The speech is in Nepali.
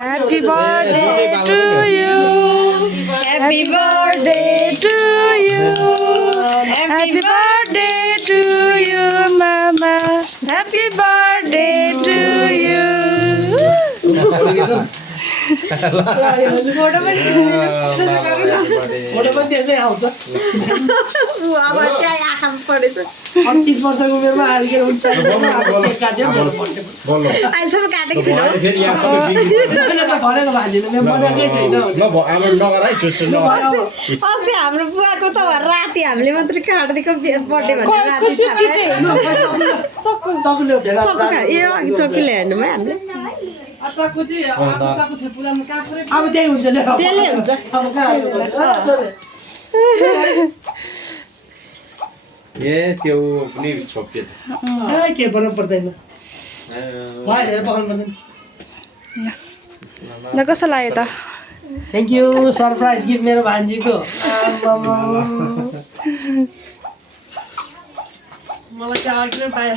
Happy birthday to you. Happy birthday to you. Happy birthday to you, Mama. Happy birthday to you. Photo पनि त्यसै आउँछ अब त्यहाँ आँखामा पढेछ 38 वर्षको उमेरमा आएर हुन्छ अहिलेसम्म काटेको थिएन भनेको भान्जिनु मजाकै छैन अस्ति हाम्रो बुवाको त राति हामीले मात्रै काटिदिएको बर्थडे भनेर राति चक्कुले हेर्नुमा हामीले अब त्यही हुन्छ त्यसले हुन्छ त्यो पनि छोपिएछ के गर्नु पर्दैन भएर पकाउनु पर्दैन ल कस्तो लाग्यो त थ्याङ्क यू सरप्राइज गिफ्ट मेरो भान्जीको मलाई चाहिँ अघि नै पाएँ